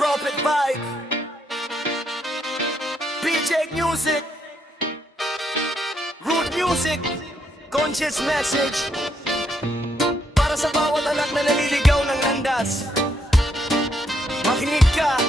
Prophet Vibe, PJ Music, Root Music, Conscious Message. Para sa bawat anak na naliligaw ng landas, makinig ka.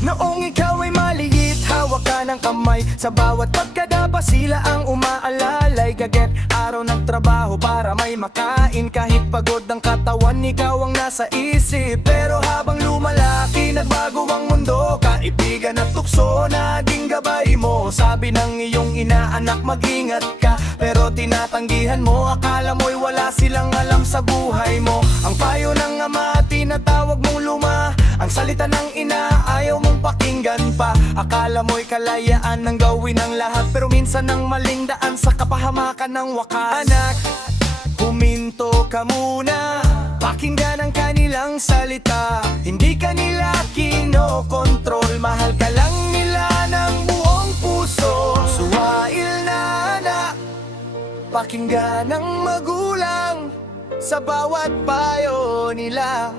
Noong ikaw ay maliit, hawak ka ng kamay. Sa bawat pagkadapa sila ang umaalalay. Gaget araw ng trabaho para may makain. Kahit pagod ang katawan, ikaw ang nasa isip. Pero habang lumalaki, nagbago ang mundo. Kaibigan at tukso, naging gabay mo. Sabi ng iyong inaanak, mag-ingat ka. Pero tinatanggihan mo, akala mo'y wala silang alam sa buhay mo. Ang payo ng ama, tinatawag mong luma. Ang salita ng ina, ayaw mong pakinggan pa. Akala mo'y kalayaan ng gawin ang lahat. Pero minsan ang maling daan sa kapahamakan ng wakas. Anak, huminto ka muna. Pakinggan ang kanilang salita. Hindi ka nila kinokontrol. Mahal ka lang nila ng buong puso. Suwail na anak, pakinggan ng magulang. Sa bawat payo nila,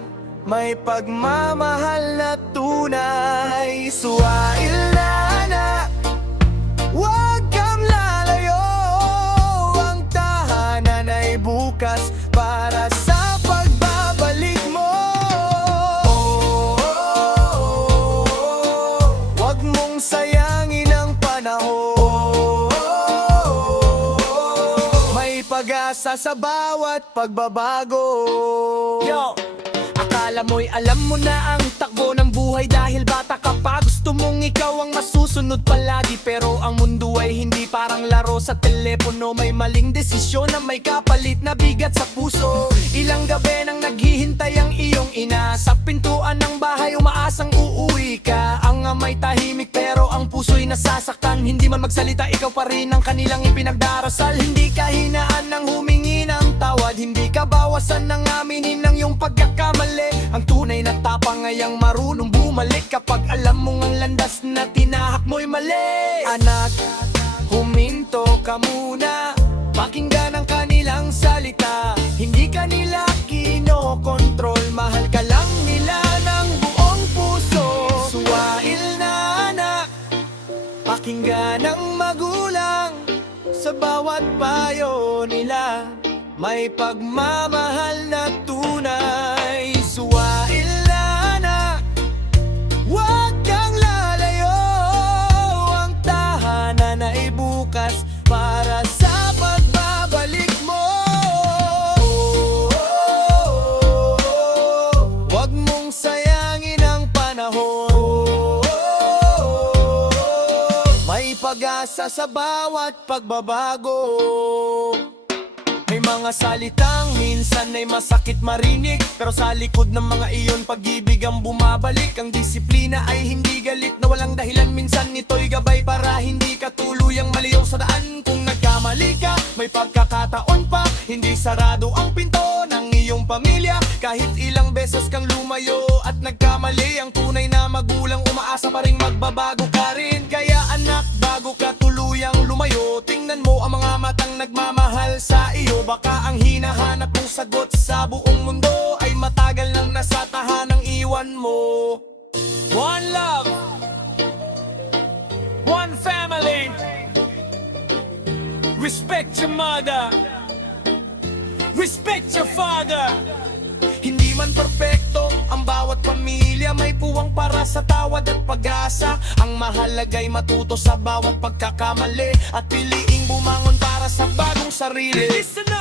may pagmamahal na tunay. Suwail na anak, huwag kang lalayo. Ang tahanan ay bukas para sa pagbabalik mo. Huwag mong sayangin ang panahon. May pag-asa sa bawat pagbabago. Yo! Akala mo'y alam mo na ang takbo ng buhay dahil bata ka pa. Gusto mong ikaw ang masusunod palagi. Pero ang mundo ay hindi parang laro sa telepono. May maling desisyon na may kapalit na bigat sa puso. Ilang gabi nang naghihintay ang iyong ina sa pintuan ng bahay, umaasang uuwi ka. Ang amay tahimik pero ang puso'y nasasaktan. Hindi man magsalita, ikaw pa rin ang kanilang ipinagdarasal. Hindi ka hinaan ng humingi ng tawad. Hindi ka bawasan ng aminin ng iyong pagkakamali. Ang tunay na tapang ay ang marunong bumalik kapag alam mong ang landas na tinahak mo'y mali. Anak, huminto ka muna. Pakinggan ang kanilang salita. Hindi ka nila kinokontrol. Mahal ka lang nila ng buong puso. Suwail na anak, pakinggan ang magulang. Sa bawat payo nila, may pagmamahal na tunay. Suwail na anak, huwag kang lalayo. Ang tahanan ay bukas para sa pagbabalik mo. Huwag mong sayangin ang panahon. May pag-asa sa bawat pagbabago. May mga salitang minsan ay masakit marinig, pero sa likod ng mga iyon pag-ibig ang bumabalik. Ang disiplina ay hindi galit na walang dahilan. Minsan ito'y gabay para hindi ka tuluyang maliyaw sa daan. Kung nagkamali ka, may pagkakataon pa. Hindi sarado ang pinto ng iyong pamilya. Kahit ilang beses kang lumayo at nagkamali, ang tunay na magulang umaasa pa rin magbabago ka rin. Kaya anak, bago ka tuluyang lumayo, tingnan mo ang mga matang nagmamahal sa iyo. Baka ang hinahanap mong sagot sa buong mundo ay matagal nang nasa tahanang iwan mo. One love, one family. Respect your mother, respect your father. Hindi man perpekto ang bawat pamilya, may puwang para sa tawad at pag-asa. Ang mahalaga'y matuto sa bawat pagkakamali at piliing bumangon para sa bagong sarili.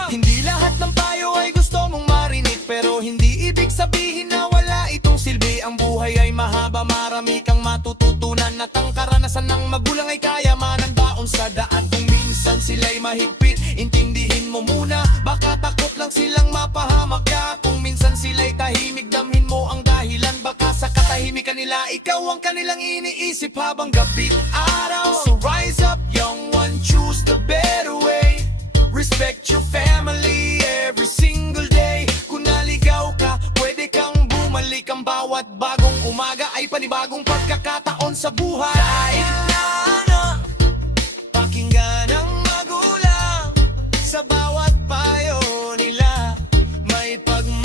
Hindi lahat ng payo ay gusto mong marinig, pero hindi ibig sabihin na wala itong silbi. Ang buhay ay mahaba, marami kang matututunan, at ang karanasan ng magulang ay kayaman ng baon sa daan. Kung minsan sila'y mahigpit, intindihin mo muna. Baka takot lang silang mapahamak ka. Kung minsan sila'y tahimik, damhin mo ang dahilan. Baka sa katahimikan nila, ikaw ang kanilang iniisip habang gabi araw. So rise up, young one, choose the better way. Respect your family every single day. Kung naligaw ka, pwede kang bumalik. Ang bawat bagong umaga ay panibagong pagkakataon sa buhay. Dahil na pakinggan ang magulang. Sa bawat payo nila, may pagmamahal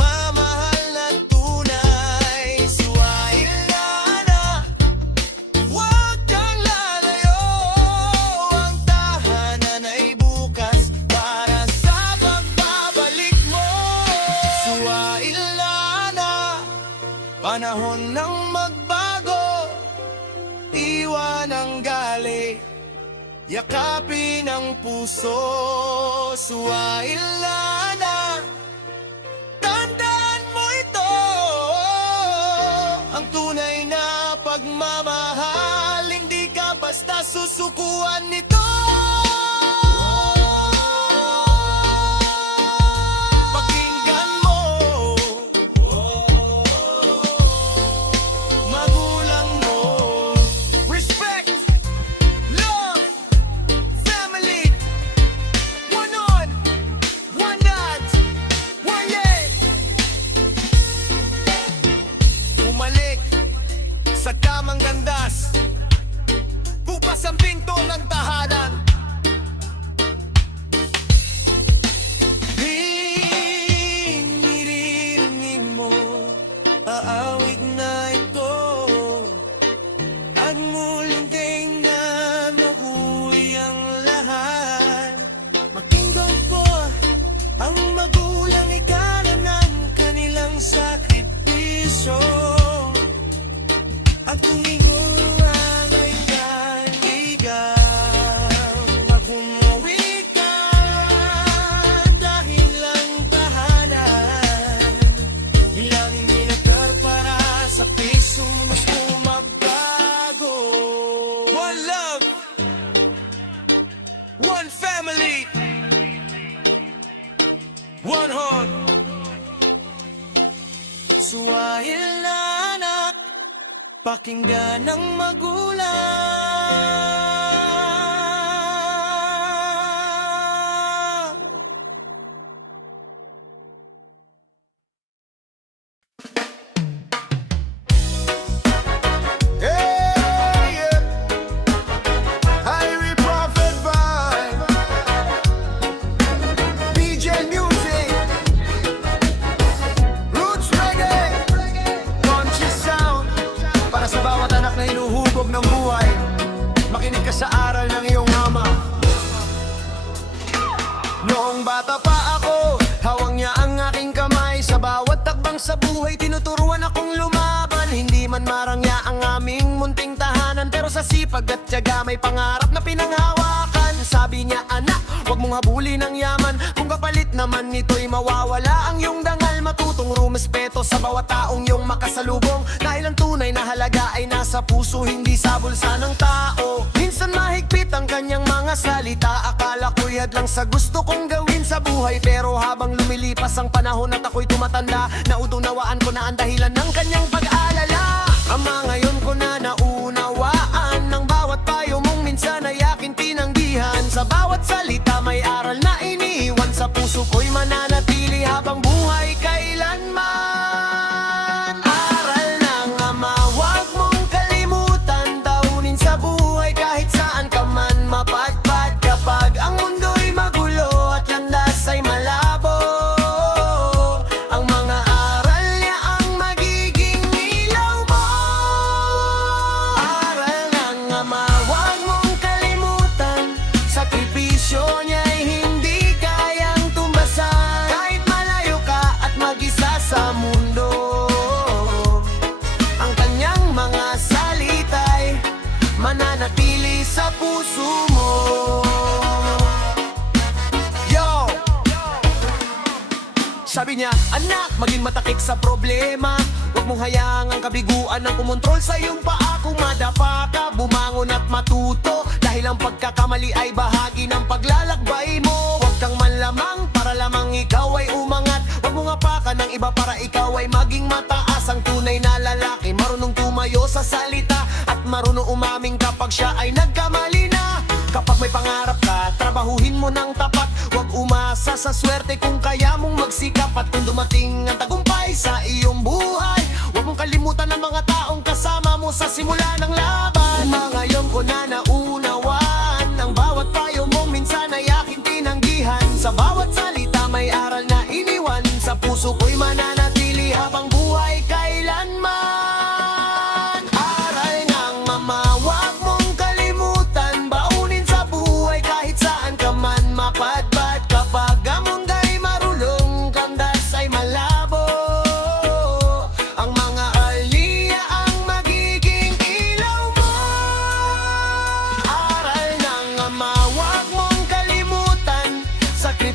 panahon ng magbago. Iwan ang gali, yakapin ang puso, suwaila na. Tandaan mo ito, ang tunay na pagmamahal, hindi ka basta susukuan nito. Pakinggan mo, magulang mo. Respect, love, family. One on, one not, one leg. Umalik sa tamang landas, bukas ang pinto ng tahanan. Hiniririnig mo, aawit na ito, at muling tingnan mabuhay ang lahat. Pakinggan ko, ang magulang ikanan ng kanilang sakripisyo, at kung iguan ay kaibigan, makumawi ka dahil lang tahanan. Bilangin minagkar para sa piso mas magbago. One love, one family, one heart. Suwail na anak, pakinggan ng magulang. Hey, yeah. Irie Prophet Vibe, DJ Music, Roots Reggae, Conscious Sound. Para sa bawat anak na hinuhubog ng buhay, makinig ka sa aral ng iyong ama. Noong bata pa ako, hawang niya ang aking kamay. Sa bawat takbang sa buhay, tinuturuan akong lumaban. Hindi man marangya ang aming munting tahanan, pero sa sipag at tiyaga may pangarap na pinanghawakan. Sabi niya, anak, huwag mong habulin ang yaman, kung kapalit naman nito'y mawawala ang iyong dangal. Matutong rumespeto sa bawat taong iyong makasalubong, dahil ang tunay na halaga ay nasa puso, hindi sa bulsa ng tao. Minsan mahigpit ang kanyang mga salita, akala ko'y hadlang sa gusto kong gawin sa buhay. Pero habang lumilipas ang panahon at ako'y tumatanda, nautunawaan ko na ang dahilan ng kanyang pag-alala. Ama, ngayon ko na naunawaan, ng bawat payo mong minsan ay aking tinanggihan. Sa bawat salita may aral na iniiwan, sa puso ko'y mananatili habang buhay kailanman. Aral ng ama, huwag mong kalimutan, taunin sa buhay kahit saan ka man mapadpad. Kapag ang mundo'y magulo at landas ay malabo, ang mga aral niya ang magiging ilaw mo. Aral ng ama, huwag mong kalimutan, sakripisyo niya'y hindi kayang tumbasan. Kahit malayo ka at mag-isa sa mundo, ang kanyang mga salita'y mananatili sa puso mo. Yo! Sabi niya, anak, maging matakik sa problema, huwag mong hayaang ang kabiguan ang kumontrol sa iyong paa. Kung madapa ka, bumangon at matuto, dahil ang pagkakamali ay bahagi ng paglalakbay mo. Huwag kang manlamang para lamang ikaw ay umangat, huwag mong apakan ng iba para ikaw ay maging mataas. Ang tunay na lalaki, marunong tumayo sa salita, at marunong umaming kapag siya ay nagkamali na. Kapag may pangarap ka, trabahuhin mo ng tapat, huwag umasa sa swerte kung kaya mong magsikap. At kung dumating ang tagumpay sa iyong buhay, huwag mong kalimutan ang mga taong kasama mo sa simula ng laban. Ngayon ko na naunawaan, ang bawat payo mong minsan ay aking tinanggihan. Sa bawat salita may aral na iniwan, sa puso ko'y mananatili habang buhay kailanman. Aral ng mama, huwag mong kalimutan, baunin sa buhay kahit saan ka man mapadpad. Kapag ang mundo'y marulong, kandas ay malabo, ang mga alin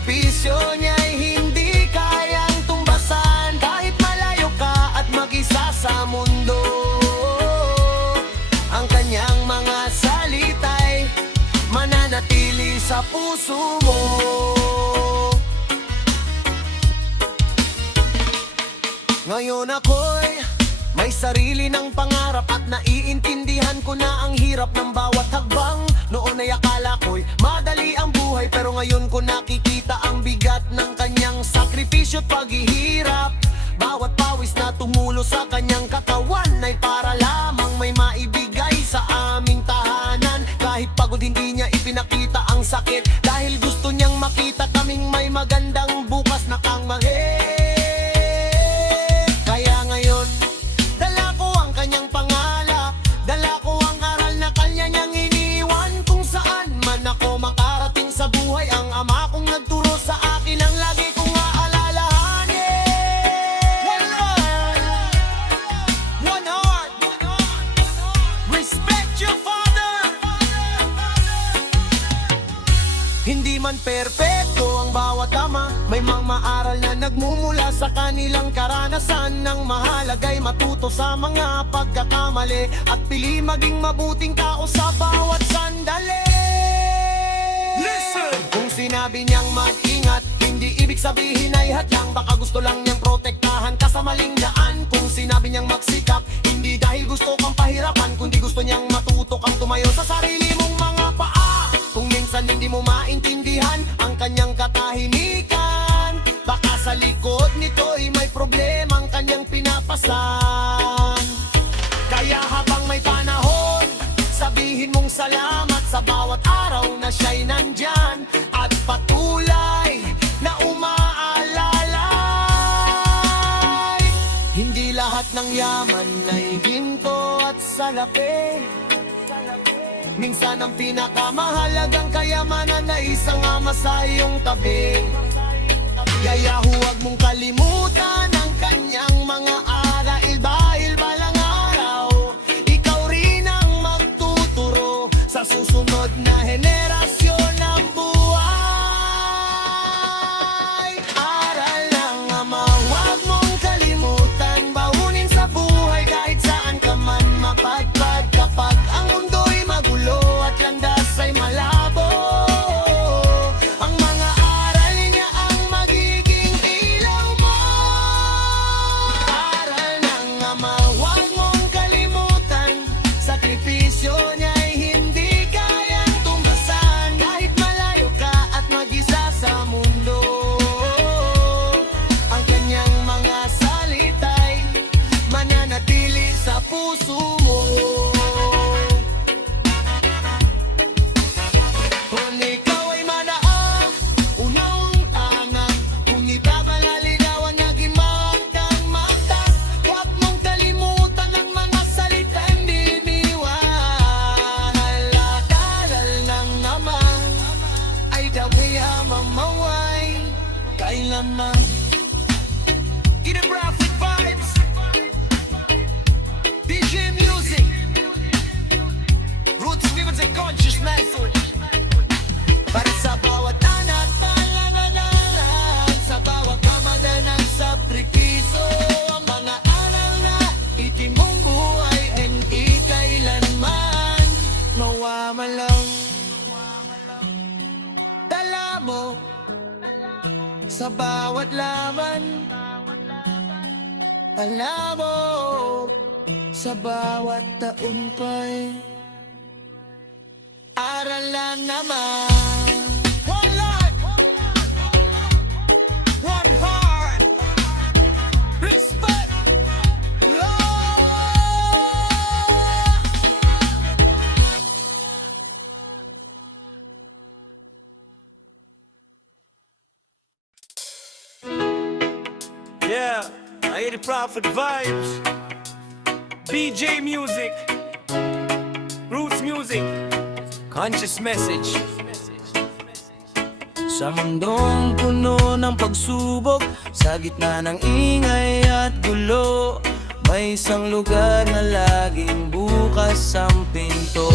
sakripisyo niya'y hindi kayang tumbasan. Kahit malayo ka at mag-isa sa mundo, ang kanyang mga salita'y mananatili sa puso mo. Ngayon ako'y may sarili ng pangarap at naiintindihan ko na ang hirap ng bawat hakbang. Noon ay akala ko'y madali ang buhay, pero ngayon ko nakikita ang bigat ng kanyang sakripisyo't paghihirap. Bawat pawis na tumulo sa kanyang katawan ay para lamang may maibigay sa aming tahanan. Kahit pagod hindi niya ipinakita ang sakit, dahil gusto niyang makita kaming may magandang bukas na kangmanghe. Kaya ngayon, dala ko ang kanyang pangalak, dala ko ang aral na kanya niyang iniwan. Kung saan man ako makarating sa buhay, ang ama kong nagturo sa akin ang lagi kong aalalahanin. One heart, respect your father. Hindi man perpekto ang bawat ama, may mga maaral na nagmumula sa kanilang karanasan. Ng mahalagay matuto sa mga pagkakamali at pili maging mabuting tao sa bawat sandali. Listen! Kung sinabi niyang mag-ingat, hindi ibig sabihin ay hadlang. Baka gusto lang niyang protektahan ka sa maling daan. Kung sinabi niyang magsikap, hindi dahil gusto kang pahirapan, kundi gusto niyang matuto kang tumayo sa sarili mong mga paa. Kung minsan hindi mo maintindihan ang kanyang katahimikan, baka sa likod nito'y may problemang kanyang pinapasan. Kaya habang may panahon, sabihin mong salamat sa bawat araw na siya'y nandyan at patuloy na umaalalay. Hindi lahat ng yaman ay ginto at salapi. Minsan ang pinakamahalagang kayamanan na isang ama sa iyong tabi. Kaya huwag mong kalimutan ang kanyang mga aral, dahil balang araw ikaw rin ang magtuturo sa susunod na henerasyon ng buhay. Aral ng ama, huwag mong kalimutan, baunin sa buhay kahit saan ka man mapadpad. Kapag ang mundo'y magulo at landas ay malabo, ang mga aral niya ang magiging ilaw mo. Aral ng ama, huwag mong kalimutan, sakripisyo niya'y hindi kayang tumbasan. Kahit malayo ka at mag-isa sa mundo, ang kanyang mga salita'y mananatili sa puso mo. Kung ikaw ay manaa, unang tangang, kung ibabalaligawan naging magdang-magdang, huwag mong kalimutan ang mga salitang diniwala. Daral ng ama ay daw kaya mamaway kailanman. Get it graphic vibes, DJ Music, Roots Vivants and Conscious Message. Para sa bawat anak, palananalang, sa bawat kamada ng sakripisyo, ang mga aral na itimong buhay ay hindi kailanman mawawalang. Dala mo sa bawat laban, dala mo sa bawat tagumpay. Aral lang naman. One life, one heart, respect, love. Yeah, I hear the prophet vibes. DJ Music, Roots Music, Conscious Message. Sa mundong puno ng pagsubok, sa gitna ng ingay at gulo, may isang lugar na laging bukas ang pinto.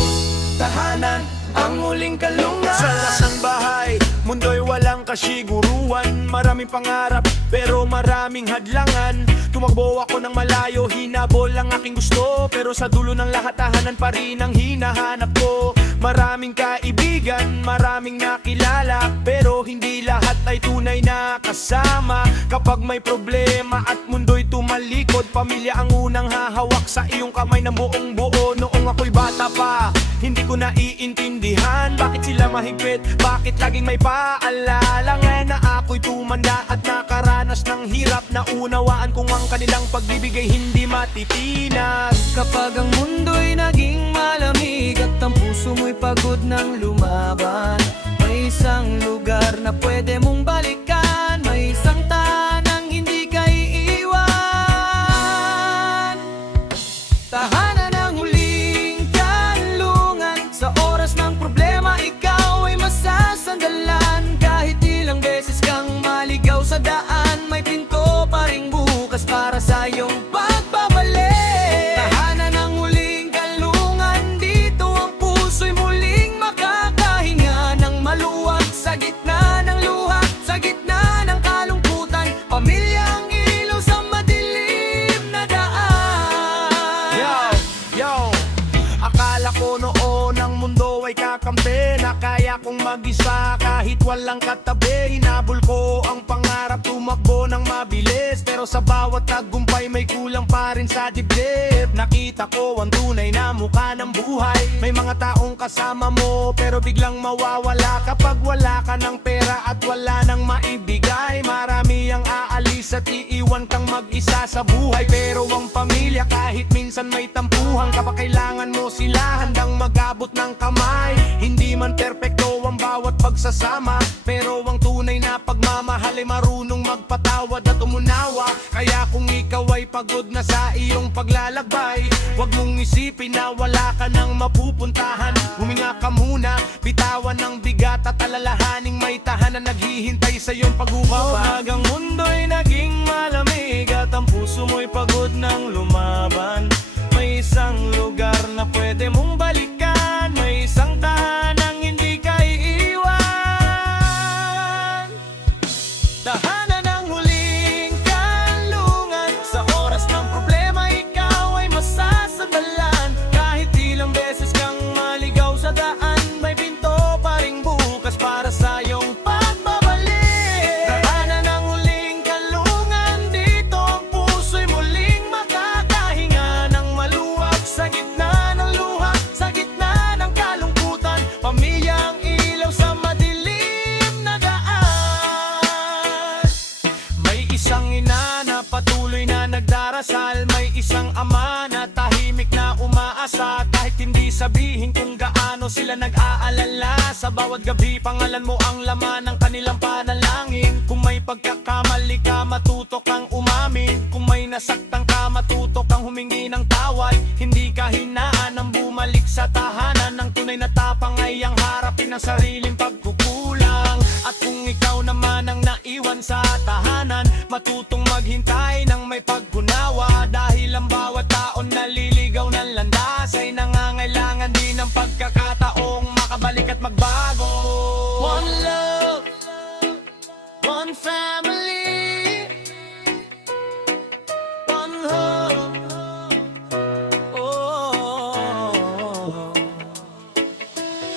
Tahanan, ang muling kalungan. Sa lasang bahay, Mundo'y walang kasiguruan, maraming pangarap pero maraming hadlangan. Tumakbo ako ng malayo, hinabol ang aking gusto, pero sa dulo ng lahat tahanan pa rin ang hinahanap ko. Maraming kaibigan, maraming nakilala, pero hindi lahat ay tunay na kasama. Kapag may problema at mundo'y tumalikod, pamilya ang unang hahawak sa iyong kamay ng buong buo. Noong ako'y bata pa, hindi ko naiintindihan bakit sila mahigpit, bakit laging may paalala. Ngayon na ako'y tumanda at nakaranas ng hirap, na unawaan kung ang kanilang pagbibigay hindi matitinag. Kapag ang mundo'y naging malamig at ang puso mo'y pagod ng lumaban, may isang lugar na pwede mong balikan, may isang tanang hindi ka iiwan. Tahanan ng huling kanlungan, sa oras ng problema ikaw ay masasandalan. Kahit ilang beses kang maligaw sa daan, may pinto pa ring bukas para sa iyong pagbabalik. Tahanan ng huling kanlungan, dito ang puso'y muling makakahinga ng maluwag. Sa gitna ng luha, sa gitna ng kalungkutan, pamilyang ilaw sa madilim na daan. Yo, akala ko noon ang mundo ay kakampi, na kaya kong mag-isa kahit walang katabi. Hinabol ko ang pangarap, tumakbo ng mabilis, pero sa bawat tagumpay may kulang pa rin sa dibdib. Nakita ko ang tunay na mukha ng buhay, may mga taong kasama mo pero biglang mawawala kapag wala ka ng pera at wala nang maibigay. Marami ang aalis at iiwan kang mag-isa sa buhay, pero ang pamilya kahit minsan may tampuhan, kapag kailangan mo sila handang mag-abot ng kamay. Hindi man perpekto ang bawat pagsasama, pero ang tunay na pagmamahal ay marunong magpatawad at umunawa. Kaya kung ikaw ay pagod na sa iyong paglalakbay, huwag mong isipin na wala ka nang mapupuntahan. Huminga ka muna, bitawan ng bigat at alalahaning may tahanan naghihintay sa iyong pagbababa. Kapag ang mundo'y naging malamig at ang puso mo'y pagod ng lumaban, may isang lugar na pwede mong balikan, may isang tahanang hindi ka iiwan. Tahanan ng huling kanlungan, sa oras ng problema ikaw ay masasandalan. Kahit ilang beses kang maligaw sa daan, may pinto pa ring bukas para sa iyong pagbabalik. Tahanan ng huling kanlungan, dito ang puso'y muling makakahinga ng maluwag. Sa gitna ng luha, sa gitna ng kalungkutan, pamilyang ilaw sa madilim na daan. May isang ina na patuloy na nagdarasal, may isang ama na tahimik na umaasa. Kahit hindi sabihin kung gaano sila nag-aalala, sa bawat gabi pangalan mo ang laman ng kanilang panalangin. Kung may pagkakamali ka, matuto kang umamin. Kung may nasaktan ka, matuto kang humingi ng tawad. Hindi ka hinaan ang bumalik sa tahanan, ng tunay na tapang ay ang harapin ang sariling pagkukulang. At kung ikaw naman ang naiwan sa tahanan, matutong maghintay ng may paggunawa. Dahil ang bawat taon naliligaw ng landas ay nangangailangan din ng pagkakataong makabalik at magbago. One love, one family, one hope. Oh,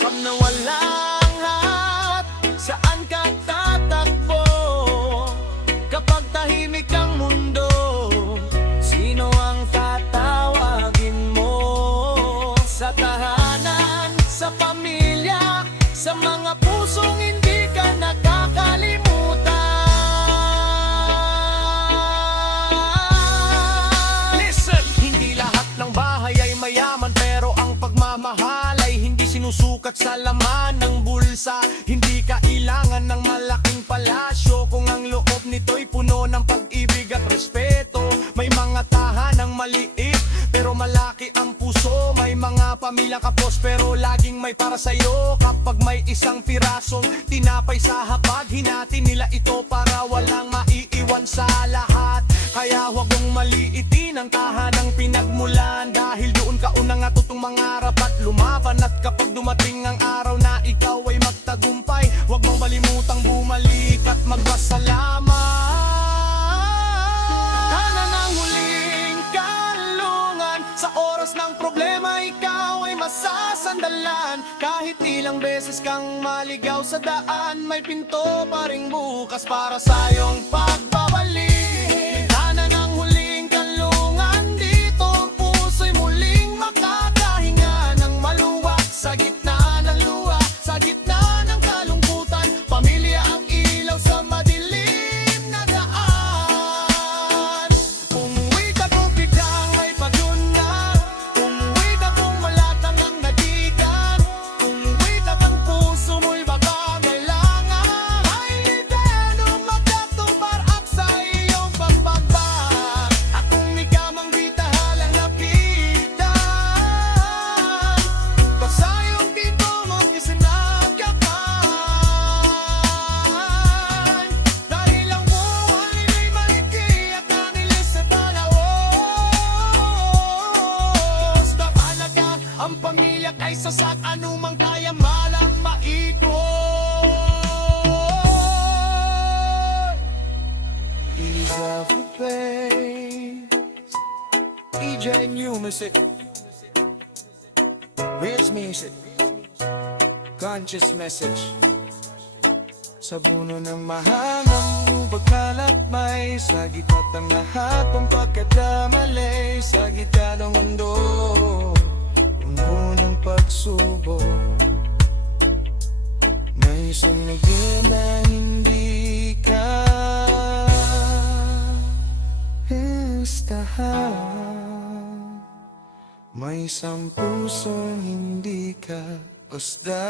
pag nawala ang lahat, saan ka tatakbo? Kapag tahimik ang mundo, sino ang tatawagin mo? Sa tahanan, sa pamilya, sa mga pusong hindi ka nakakalimutan. Listen! Hindi lahat ng bahay ay mayaman, pero ang pagmamahal ay hindi sinusukat sa laman ng bulsa. Hindi kailangan ng malaking palasyo kung ang loob nito'y puno ng pag-ibig at respeto. May mga tahanang maliit pero malaki ang puso, may mga pamilya kapos pero laging may para sa'yo. Kapag may isang pirasong tinapay sa hapag, hinati nila ito para walang maiiwan sa lahat. Kaya huwag mong maliitin ang tahanang pinagmulan, dahil doon ka unang natutong mangarap at lumaban. At kapag dumating ang araw na ikaw ay magtagumpay, huwag mong malimutan magpasalamat. Sana ng huling kalungan, sa oras ng problema ikaw ay masasandalan. Kahit ilang beses kang maligaw sa daan, may pinto pa ring bukas para sa iyong pagbabalik. Sana ng huling kalungan, dito ang puso'y muling makakahinga ng maluwag sa gitna ng luha, sa gitna ng kalungkutan. Pamilya ang ilaw sa madilim na daan. Umuwi ka kung biglang may pagunang, umuwi ka kung malatang ang nadigan, umuwi ka kung puso mo'y baka kailangan. Ay libero magkatumarak sa iyong pagbagbag, at kung ikaw mang di tahalang lapitan, pasayong dito mag-isinagapan. Dahil ang buhay ay maliki at nanilis sa dalawas. Kapalaga ang pamilya kaysa sa anumang kaya malang maikot. Ease of the pace, EJ New Music, Rich Music, Conscious Message. Sa puno ng mahangang bubagkalat may sa gitna't ang lahat ng pagkakamali. Sa gitna ng mundo, puno ng pagsubok, may isang lagyan na hindi ka listahan. May isang pusong hindi ka basta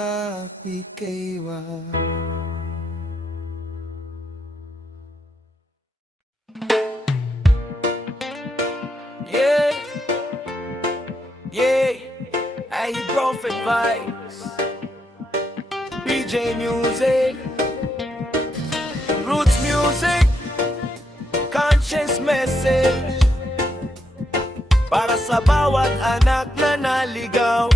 ipikaiwan. Yeah, yeah, hey Prophet Vibes, BJ Music, Roots Music, Conscious Message, para sa bawat anak na naligaw.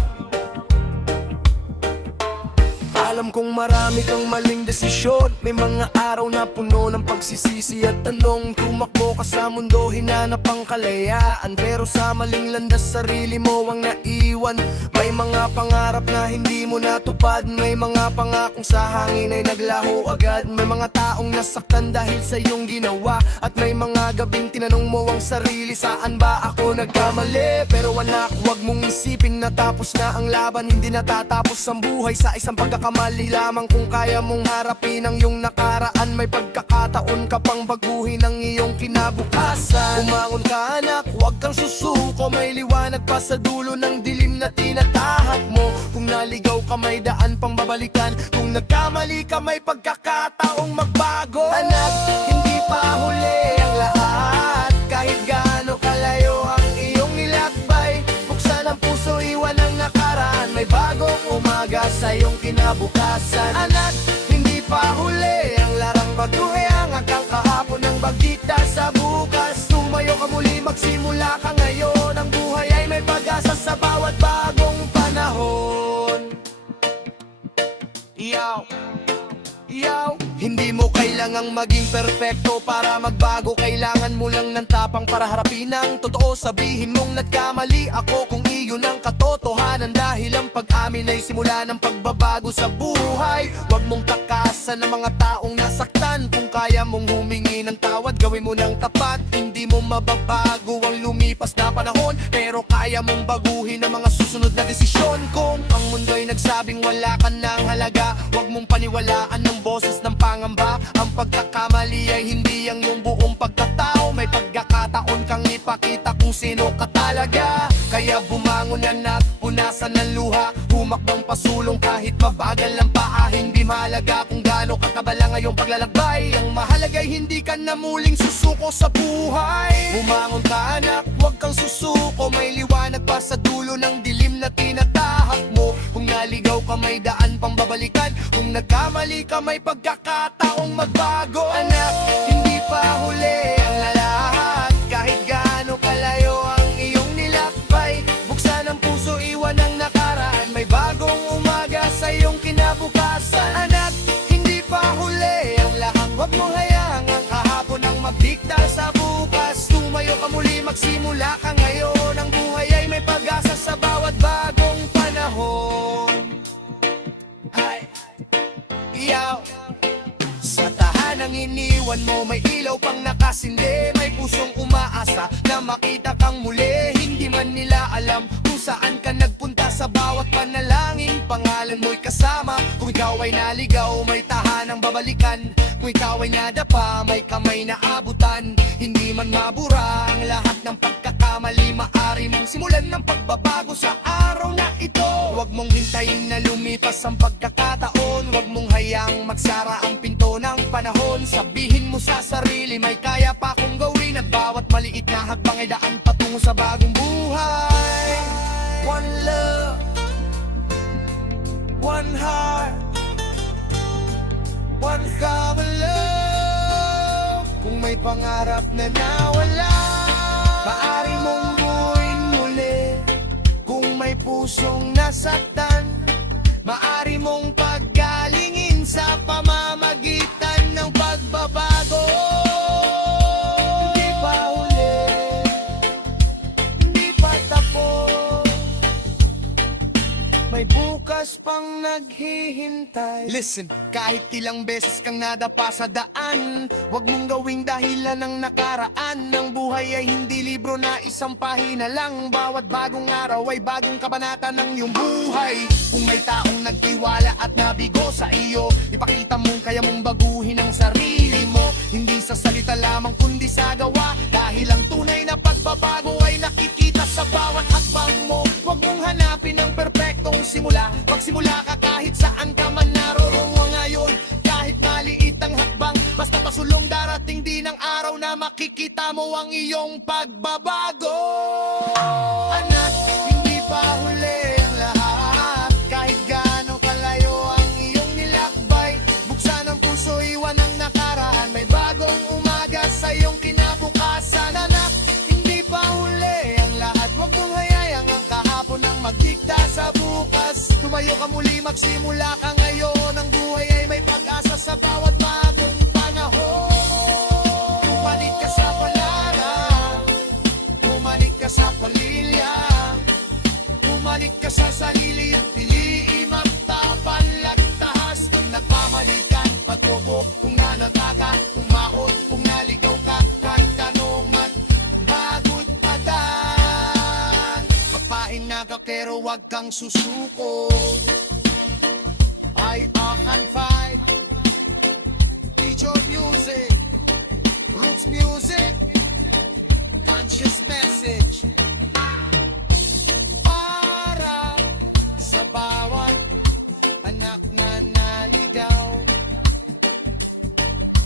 Alam kong marami kang maling desisyon, may mga araw na puno ng pagsisisi at tanong. Tumakbo ka sa mundo, hinanap ang kalayaan, pero sa maling landas sarili mo ang naiwan. May mga pangarap na hindi mo natupad, may mga pangakong sa hangin ay naglaho agad. May mga taong nasaktan dahil sa iyong ginawa, at may mga gabing tinanong mo ang sarili, saan ba ako nagkamali? Pero anak, huwag mong isipin na tapos na ang laban. Hindi natatapos ang buhay sa isang pagkakamali lamang. Kung kaya mong harapin ang iyong nakaraan, may pagkakataon ka pang baguhin ang iyong kinabukasan. Umangon ka anak, huwag kang susuko, may liwanag pa sa dulo ng dilim na tinatahak mo. Kung naligaw ka may daan pang babalikan, kung nagkamali ka may pagkakataong magbago. Anak, hindi pa huli ang lahat, kahit gaano kalayo ang iyong nilakbay. Buksan ang puso, iwan ang nakaraan, may bagong umaga sa iyong kinabukasan. Anak, hindi pa huli ang larang baguhin ang akang kahapon ng bagita sa bukas. Tumayo ka muli, magsimula ka ngayon. Ang buhay ay may pag-asa sa bawat bagong panahon. Yaw, yaw. Hindi mo kailangang maging perpekto para magbago, kailangan mo lang ng tapang para harapin ang totoo. Sabihin mong nagkamali ako kung iyon ang katotohanan, dahil ang pag-amin ay simula ng pagbabago sa buhay. Huwag mong takasan ng mga taong nasaktan, kung kaya mong humingi ng tawad, gawin mo ng tapat. Hindi mo mababago ang lumipas na panahon, pero kaya mong baguhin ang mga susunod na desisyon. Kung ang mundo'y nagsabing wala ka ng halaga, huwag mong paniwalaan ng boses ng pangamba. Ang pagkakamali ay hindi ang iyong buong pagkatao, may pagkakataon kang ipakita kung sino ka talaga. Kaya bumangon anak, punasan ng luha, humakbang pasulong kahit mabagal ang paa. Hindi mahalaga kung gaano kakabala ngayong paglalakbay, ang mahalaga ay hindi ka na muling susuko sa buhay. Bumangon ka anak, huwag kang susuko, may liwanag pa sa dulo ng dilim na tinatahak mo. Kung naligaw ka may daan pang babalikan, kung nagkamali ka may pagkakataong magbago. Anak, hindi pa huli ang lahat, kahit gaano kalayo ang iyong nilakbay. Buksan ang puso, iwan ang nakaraan, may bagong umaga sa iyong kinabukasan. Anak, hindi pa huli ang lahat, huwag mo magdikta sa bukas. Tumayo ka muli, magsimula ka ngayon. Ang buhay ay may pag-asa sa bawat bagong panahon. Ay, yaw. Sa tahanang iniwan mo, may ilaw pang nakasindi. May pusong umaasa na makita kang muli. Hindi man nila alam kung saan ka nagpunta. Sa bawat panalangin, pangalan mo'y kasama. Kung ikaw ay naligaw, may tahanang babalikan. Kung ikaw ay nadapa, may kamay na abutan. Hindi man mabura ang lahat ng pagkakamali. Maari mong simulan ng pagbabago sa araw na ito. Huwag mong hintayin na lumipas ang pagkakataon. Huwag mong hayaang magsara ang pinto ng panahon. Sabihin mo sa sarili, may kaya pa akong gawin. At bawat maliit na hakbang ay daan patungo sa bagong buhay. One love, one heart, one common love. Kung may pangarap na nawala, maaari mong buuin muli. Kung may pusong nasaktan, maaari mong paggalingin sa pamamagitan ng pagbabago. Hindi pa huli, hindi pa tapos, may bukas pang naghihintay. Listen, kahit ilang beses kang nadapa sa daan, huwag mong gawing dahilan ng nakaraan. Ang buhay ay hindi libro na isang pahina lang. Bawat bagong araw ay bagong kabanata ng iyong buhay. Kung may taong nagtiwala at nabigo sa iyo, ipakita mo kaya mong baguhin ang sarili mo. Hindi sa salita lamang kundi sa gawa. Dahil ang tunay na pagbabago ay nakikita sa bawat hakbang mo. Huwag mong hanapin ang perpektong simula. Magsimula ka kahit saan ka man naroroon ngayon. Kahit maliit ang hakbang, basta pasulong darating din ang araw na makikita mo ang iyong pagbabago. Anak, hindi pa huli ang lahat. Kahit gaano kalayo ang iyong nilakbay, buksan ang puso, iwan ang nakaraan. May bagong umaga sa iyong kinabukasan. Anak, hindi pa huli ang lahat. Huwag mong hayayang ang kahapon ang magdikta sa bukas. Tumayo ka muli, magsimula ka ngayon. Ang buhay ay may pag-asa sa bawat bagong panahon. Bumalik ka sa palaran, bumalik ka sa pamilya, bumalik ka sa sarili at piliin magtapalagtahas. Kung nagmamalikan, patuko, kung nanataka, umahon, kung naligaw ka, pagtanong man, bagod padan. Magpahinga ka pero wag kang susuko. I can fight. Teacher music, roots music, conscious message. Para sa bawat anak na naligaw,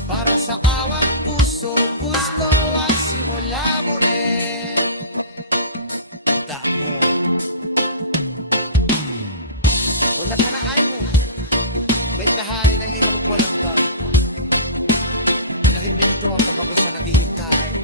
para sa awang puso, gusto ang simula mo rin. Damo. Wala ka na ay mo. May tahanin ng 5 buwan ka. Na hindi ito ang kabago sa naghihintay.